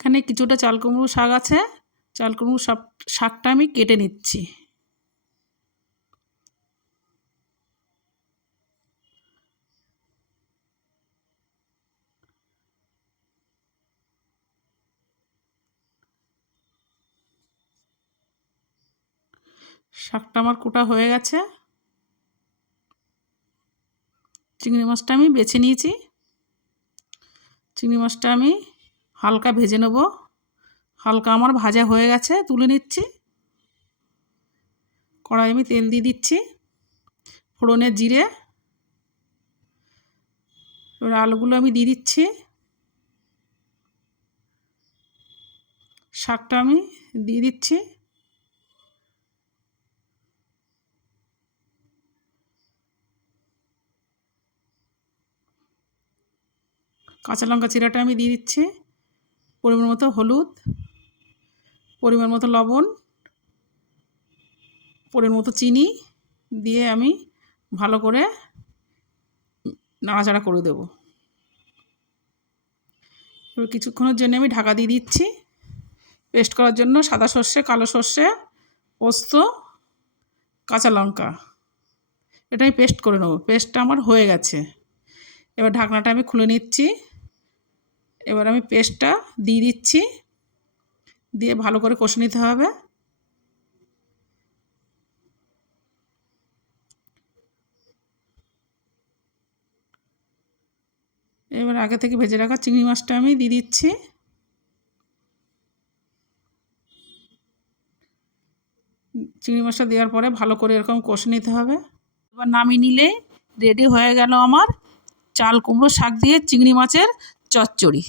এখানে কিছুটা চাল কুমড়ো শাক আছে, চাল কুমড়ো শাকটা আমি কেটে নিচ্ছি। শাকটা আমার কোটা হয়ে গেছে। চিংড়ি মাছটা আমি বেছে নিয়েছি। চিংড়ি মাছটা আমি হালকা ভেজে নেব। হালকা আমার ভাজা হয়ে গেছে, তুলে নিচ্ছি। কড়াই আমি তেল দিয়ে দিচ্ছি, ফোড়নে জিরে। এবার আলুগুলো আমি দিয়ে দিচ্ছি। শাকটা আমি দিয়ে দিচ্ছি। কাঁচা লঙ্কা চিরাটা আমি দিয়ে দিচ্ছি। পরিমাণ মতো হলুদ, পরিমাণ মতো লবণ, পরিমাণ মতো চিনি দিয়ে আমি ভালো করে নাড়াচাড়া করে দেব। এবার কিছুক্ষণের জন্য আমি ঢাকা দিয়ে দিচ্ছি। পেস্ট করার জন্য সাদা সর্ষে, কালো সর্ষে, পোস্ত, কাঁচা লঙ্কা এটা আমি পেস্ট করে নেব। পেস্টটা আমার হয়ে গেছে। এবার ঢাকনাটা আমি খুলে নিচ্ছি। এবার আমি পেস্টটা দিয়ে দিচ্ছি, দিয়ে ভালো করে কষে নিতে হবে। এবার আগে থেকে ভেজে রাখা চিংড়ি মাছটা আমি দিয়ে দিচ্ছি। চিংড়ি মাছটা দেওয়ার পরে ভালো করে এরকম কষে নিতে হবে। এবার নামিয়ে নিলে রেডি হয়ে গেল আমার চাল কুমড়ো শাক দিয়ে চিংড়ি মাছের চচ্চড়ি।